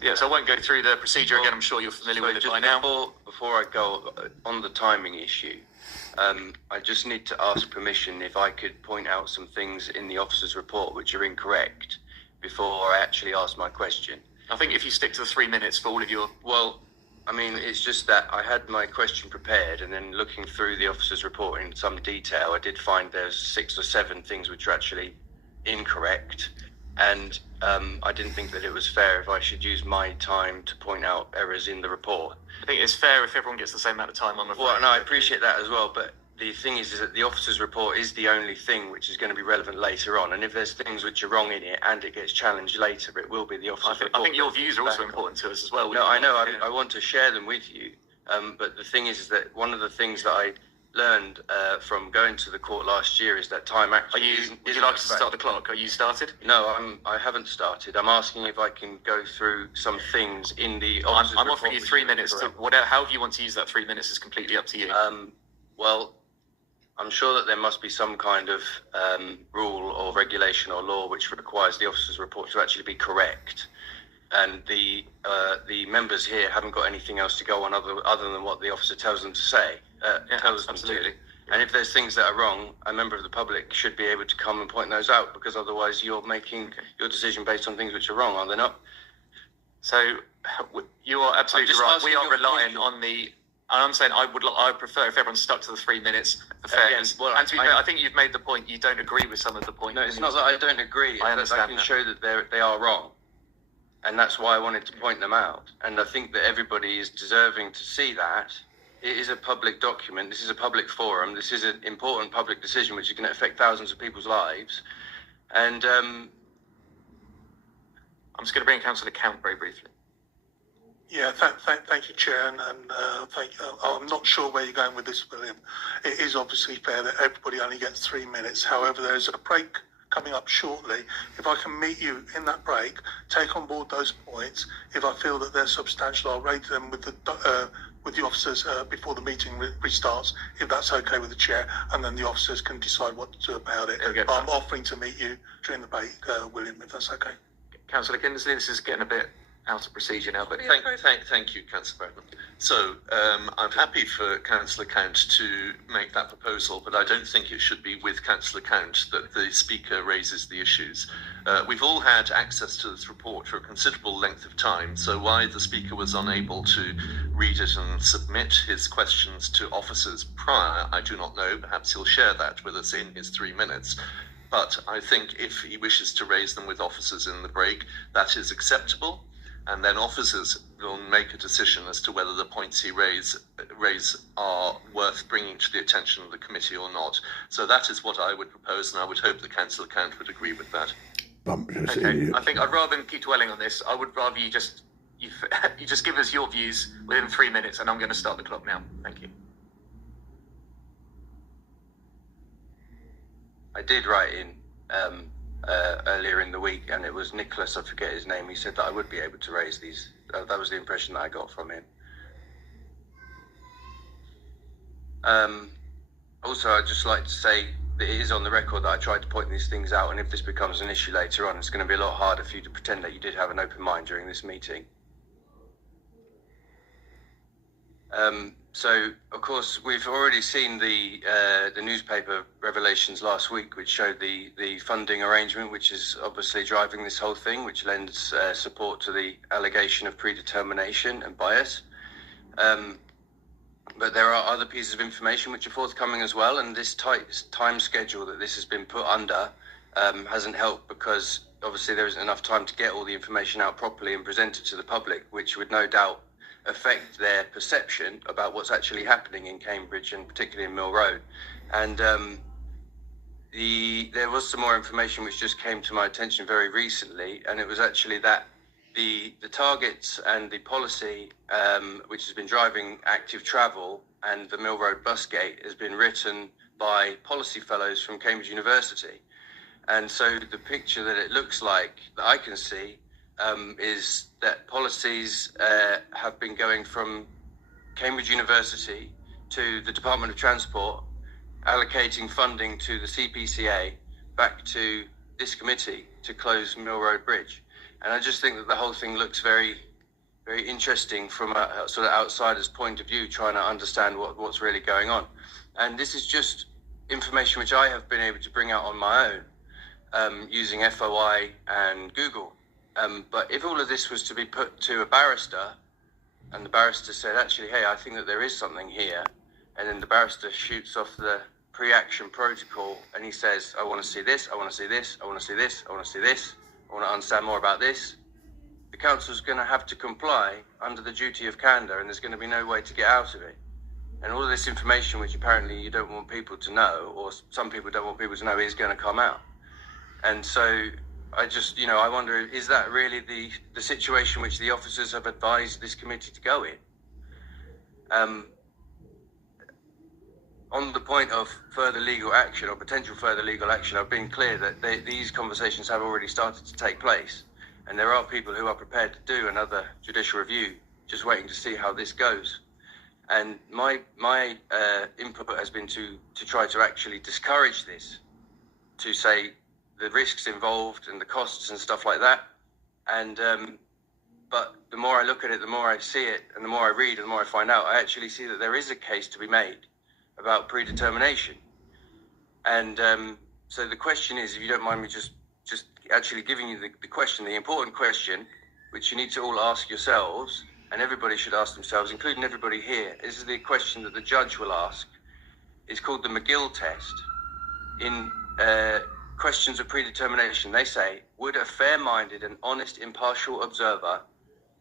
Yeah, so I won't go through the procedure again. I'm sure you're familiar with it by now. Before I go on the timing issue, I just need to ask permission if I could point out some things in the officer's report which are incorrect before I actually ask my question. I think if you stick to the 3 minutes for all of your... Well, I mean, it's just that I had my question prepared, and then looking through the officer's report in some detail, I did find there's 6 or 7 things which are actually incorrect. And I didn't think that it was fair if I should use my time to point out errors in the report. I think it's fair if everyone gets the same amount of time, I'm afraid. Well, no, I appreciate that as well, but the thing is that the officer's report is the only thing which is going to be relevant later on, and if there's things which are wrong in it and it gets challenged later, it will be the officer's report. I think your views are also important to us as well. No, I know, I want to share them with you, but the thing is that one of the things that I learned from going to the court last year is that time actually Would you like us to start the clock? Are you started? No, I haven't started. I'm asking if I can go through some things in the officer's report. I'm offering you 3 minutes. However you want to use that 3 minutes is completely up to you. Well, I'm sure that there must be some kind of rule or regulation or law which requires the officer's report to actually be correct. And the members here haven't got anything else to go on other than what the officer tells them to say. Absolutely. And if there's things that are wrong, a member of the public should be able to come and point those out, because otherwise you're making your decision based on things which are wrong, are they not? So you are absolutely right. We are relying on the... And I'm saying I would prefer if everyone stuck to the 3 minutes for fairness. Well, and to be fair, I think you've made the point. You don't agree with some of the points. No, it's not that I don't agree. I understand. I can show that they are wrong. And that's why I wanted to point them out. And I think that everybody is deserving to see that. It is a public document. This is a public forum. This is an important public decision which is going to affect thousands of people's lives. And I'm just going to bring Councillor Count very briefly. Yeah, thank you, Chair, and I'm not sure where you're going with this, William. It is obviously fair that everybody only gets 3 minutes. However, there's a break coming up shortly. If I can meet you in that break, take on board those points. If I feel that they're substantial, I'll raise them with the officers before the meeting restarts, if that's okay with the Chair, and then the officers can decide what to do about it. But I'm offering to meet you during the break, William, if that's okay. Councillor Kindersley, this is getting a bit out of procedure now, but thank you, Councillor Bradman. So I'm happy for Councillor Count to make that proposal, but I don't think it should be with Councillor Count that the Speaker raises the issues. We've all had access to this report for a considerable length of time, so why the Speaker was unable to read it and submit his questions to officers prior, I do not know. Perhaps he'll share that with us in his 3 minutes. But I think if he wishes to raise them with officers in the break, that is acceptable. And then officers will make a decision as to whether the points he raise are worth bringing to the attention of the committee or not. So that is what I would propose, and I would hope that Councillor Count would agree with that. Okay, I think I'd rather than keep dwelling on this, I would rather you just give us your views within 3 minutes, and I'm going to start the clock now. Thank you. I did write in earlier in the week, and it was Nicholas, I forget his name, he said that I would be able to raise these. That was the impression that I got from him. Also, I'd just like to say that it is on the record that I tried to point these things out, and if this becomes an issue later on, it's going to be a lot harder for you to pretend that you did have an open mind during this meeting. So, of course, we've already seen the newspaper revelations last week, which showed the funding arrangement, which is obviously driving this whole thing, which lends support to the allegation of predetermination and bias. But there are other pieces of information which are forthcoming as well, and this tight time schedule that this has been put under hasn't helped, because obviously there isn't enough time to get all the information out properly and presented to the public, which would no doubt affect their perception about what's actually happening in Cambridge, and particularly in Mill Road. And there was some more information which just came to my attention very recently, and it was actually that the targets and the policy which has been driving active travel and the Mill Road bus gate has been written by policy fellows from Cambridge University. And so the picture that it looks like, that I can see, is that policies have been going from Cambridge University to the Department of Transport, allocating funding to the CPCA, back to this committee to close Mill Road Bridge. And I just think that the whole thing looks very very interesting from a sort of outsider's point of view, trying to understand what's really going on. And this is just information which I have been able to bring out on my own, using FOI and Google. But if all of this was to be put to a barrister, and the barrister said, actually, hey, I think that there is something here, and then the barrister shoots off the pre-action protocol, and he says, I want to see this, I want to see this, I want to see this, I want to see this, I want to understand more about this, the council's going to have to comply under the duty of candour, and there's going to be no way to get out of it. And all of this information, which apparently you don't want people to know, or some people don't want people to know, is going to come out. And so I just, I wonder, is that really the situation which the officers have advised this committee to go in? On the point of further legal action or potential further legal action, I've been clear that these conversations have already started to take place, and there are people who are prepared to do another judicial review, just waiting to see how this goes. And my input has been to try to actually discourage this, to say the risks involved and the costs and stuff like that. And but the more I look at it, the more I see it, and the more I read, and the more I find out, I actually see that there is a case to be made about predetermination. And so the question is, if you don't mind me just actually giving you the question, the important question, which you need to all ask yourselves, and everybody should ask themselves, including everybody here. This is the question that the judge will ask. It's called the McGill test. In questions of predetermination, they say, would a fair-minded and honest, impartial observer,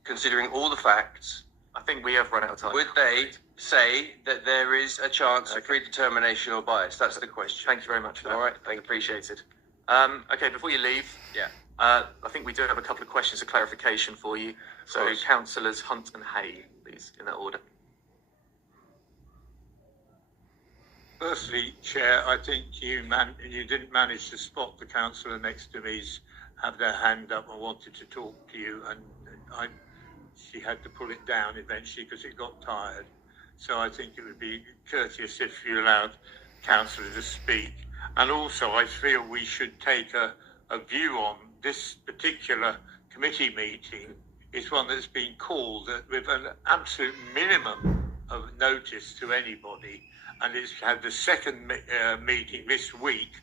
considering all the facts, I think we have run out of time. would they say that there is a chance of predetermination or bias? That's the question. Thank you very much for that. All right, thank you. Appreciated. Okay, before you leave, Yeah. I think we do have a couple of questions of clarification for you. So, course. Councillors Hunt and Hay, please, in that order. Firstly, Chair, I think you didn't manage to spot the councillor next to me's have their hand up and wanted to talk to you, and she had to pull it down eventually because it got tired. So I think it would be courteous if you allowed councillor to speak. And also, I feel we should take a view on this particular committee meeting. Is one that's been called with an absolute minimum of notice to anybody, and it's had the second meeting this week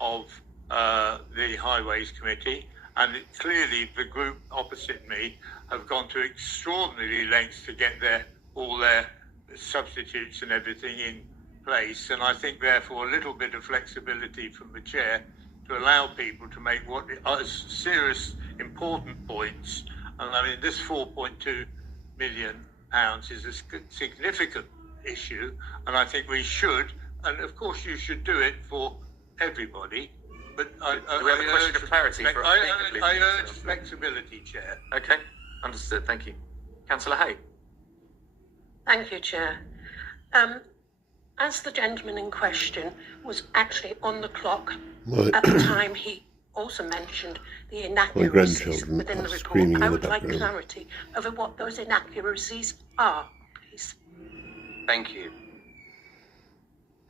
of the Highways Committee, and clearly the group opposite me have gone to extraordinary lengths to get all their substitutes and everything in place, and I think therefore a little bit of flexibility from the chair to allow people to make what are serious, important points. And I mean, this £4.2 million is a significant issue, and I think we should, and of course you should do it for everybody. But Do we have a question of clarity for I urge flexibility, Chair. Okay, understood. Thank you. Councillor Hay. Thank you, Chair. As the gentleman in question was actually on the clock at the time, he also mentioned the inaccuracies within the report. I would like clarity over what those inaccuracies are, please. Thank you.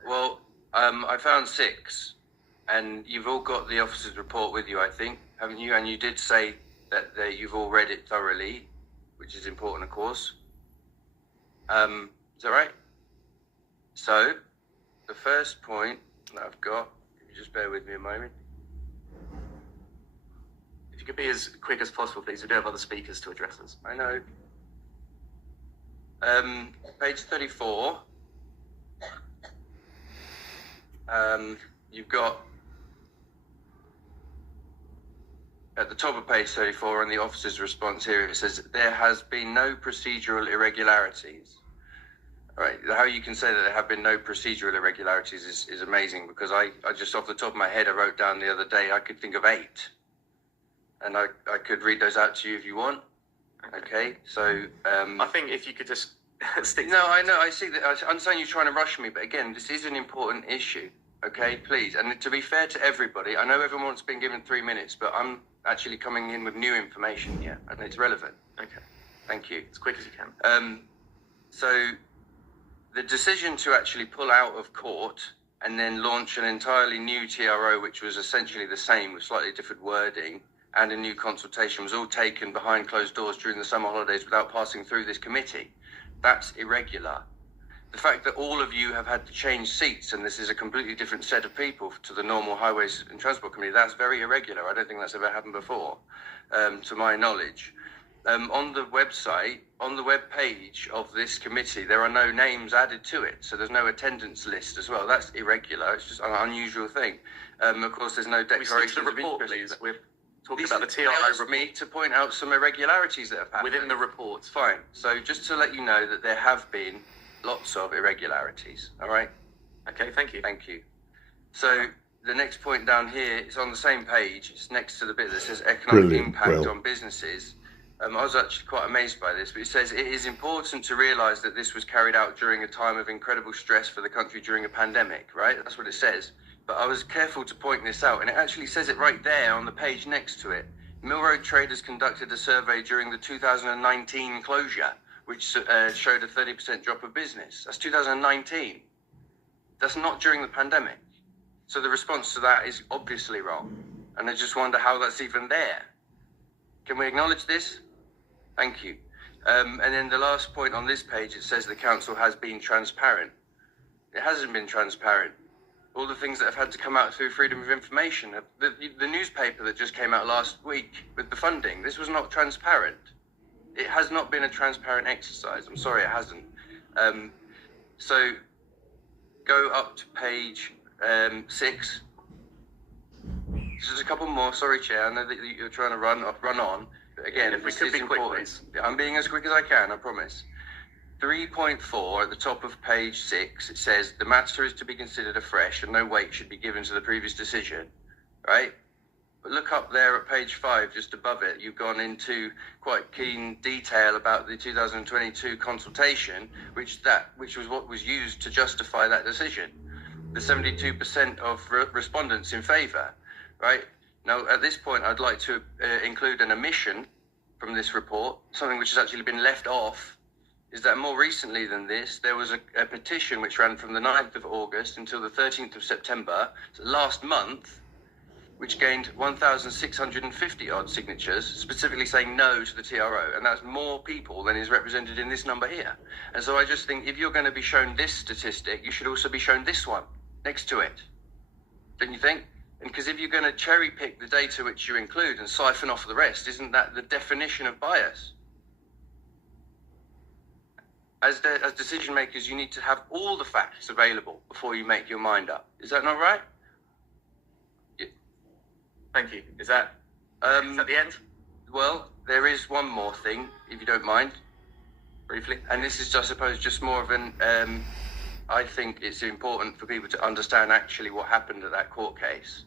Well, I found 6, and you've all got the officer's report with you, I think, haven't you? And you did say that you've all read it thoroughly, which is important, of course. Is that right? So, the first point that I've got, if you just bear with me a moment. If you could be as quick as possible, please. We do have other speakers to address us. I know. Page 34. You've got at the top of page 34 on the officer's response here, it says there has been no procedural irregularities. All right, how you can say that there have been no procedural irregularities is amazing, because I just off the top of my head, I wrote down the other day, I could think of 8. And I could read those out to you if you want. Okay, so... I think if you could just stick... No, I know, I see that. I understand you're trying to rush me, but again, this is an important issue. Okay, please. And to be fair to everybody, I know everyone's been given 3 minutes, but I'm actually coming in with new information here, and it's relevant. Okay. Thank you. As quick as you can. So the decision to actually pull out of court and then launch an entirely new TRO, which was essentially the same with slightly different wording, and a new consultation was all taken behind closed doors during the summer holidays without passing through this committee. That's irregular. The fact that all of you have had to change seats and this is a completely different set of people to the normal Highways and Transport Committee, that's very irregular. I don't think that's ever happened before, to my knowledge. On the website, on the web page of this committee, there are no names added to it. So there's no attendance list as well. That's irregular. It's just an unusual thing. Of course, there's no declaration of interest. Please. We're talking about the TRO report. Me to point out some irregularities that have happened. Within the report. Fine. So just to let you know that there have been lots of irregularities. All right? Okay, thank you. Thank you. So the next point down here is on the same page. It's next to the bit that says economic impact on businesses. I was actually quite amazed by this, but it says it is important to realise that this was carried out during a time of incredible stress for the country during a pandemic, right? That's what it says. But I was careful to point this out, and it actually says it right there on the page next to it. Mill Road Traders conducted a survey during the 2019 closure, which showed a 30% drop of business. That's 2019. That's not during the pandemic. So the response to that is obviously wrong. And I just wonder how that's even there. Can we acknowledge this? Thank you. And then the last point on this page, it says the council has been transparent. It hasn't been transparent. All the things that have had to come out through freedom of information, the newspaper that just came out last week with the funding, this was not transparent. It has not been a transparent exercise. I'm sorry, it hasn't. So go up to page 6. Just a couple more. Sorry, Chair. I know that you're trying to run on. But again, if we could be quick, please. I'm being as quick as I can, I promise. 3.4 at the top of page 6, it says the matter is to be considered afresh and no weight should be given to the previous decision, right? But look up there at page 5, just above it, you've gone into quite keen detail about the 2022 consultation, which was what was used to justify that decision. The 72% of respondents in favour, right? Now, at this point, I'd like to include an omission from this report, something which has actually been left off, is that more recently than this, there was a petition which ran from the 9th of August until the 13th of September, so last month, which gained 1,650 odd signatures, specifically saying no to the TRO, and that's more people than is represented in this number here. And so I just think if you're going to be shown this statistic, you should also be shown this one next to it. Don't you think? And because if you're going to cherry pick the data which you include and siphon off the rest, isn't that the definition of bias? As decision makers, you need to have all the facts available before you make your mind up. Is that not right? Yeah. Thank you. Is that the end? Well, there is one more thing, if you don't mind. Briefly. And this is, I suppose, just more of an... I think it's important for people to understand actually what happened at that court case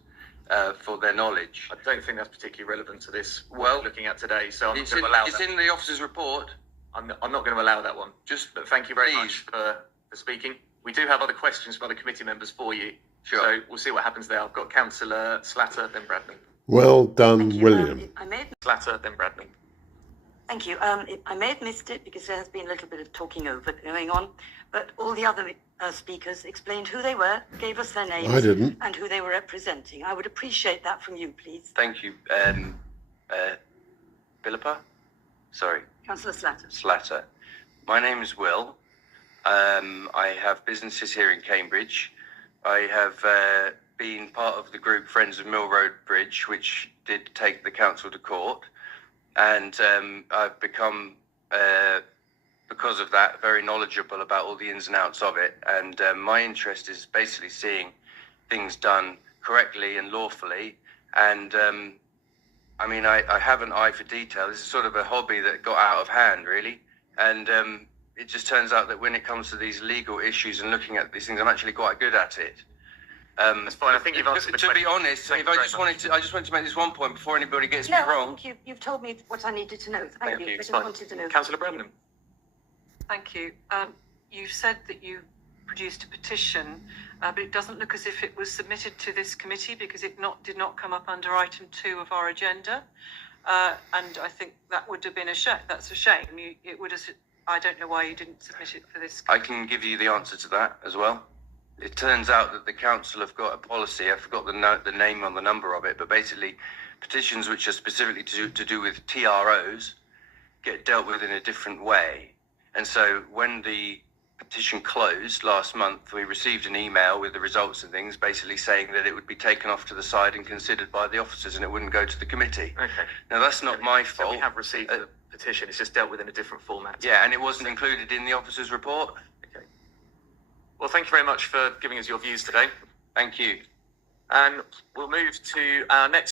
for their knowledge. I don't think that's particularly relevant to this well, looking at today, so I'm not it's going to allow that. It's in the officer's report. I'm not going to allow that one. But thank you very much for speaking. We do have other questions from other committee members for you. Sure. So we'll see what happens there. I've got Councillor Slatter, then Bradley. Well done, William. Slatter, then Bradley. Thank you. I may have missed it because there has been a little bit of talking over going on, but all the other speakers explained who they were, gave us their names, I didn't. and who they were representing. I would appreciate that from you, please. Thank you. Philippa? Sorry. Councillor Slatter. Slatter. My name is Will. I have businesses here in Cambridge. I have been part of the group Friends of Mill Road Bridge, which did take the council to court. And I've become, because of that, very knowledgeable about all the ins and outs of it. And my interest is basically seeing things done correctly and lawfully. And I mean, I have an eye for detail. This is sort of a hobby that got out of hand, really. And it just turns out that when it comes to these legal issues and looking at these things, I'm actually quite good at it. That's fine. I think you've answered the question. To be honest, I just wanted to make this one point before anybody gets me wrong. You've told me what I needed to know. Thank you. I just wanted to know. Councillor Brennan. Thank you. You've said that you produced a petition, but it doesn't look as if it was submitted to this committee because it did not come up under item 2 of our agenda. And I think that would have been a shame. That's a shame. I don't know why you didn't submit it for this committee. I can give you the answer to that as well. it turns out that the council have got a policy. I forgot the name on the number of it, but basically petitions which are specifically to do with TROs get dealt with in a different way. And so when the petition closed last month, we received an email with the results and things, basically saying that it would be taken off to the side and considered by the officers, and it wouldn't go to the committee. Okay. Now that's not my So fault. we have received the petition. It's just dealt with in a different format. Yeah, and it wasn't included in the officers' report. Okay. Well, thank you very much for giving us your views today. Thank you. And we'll move to our next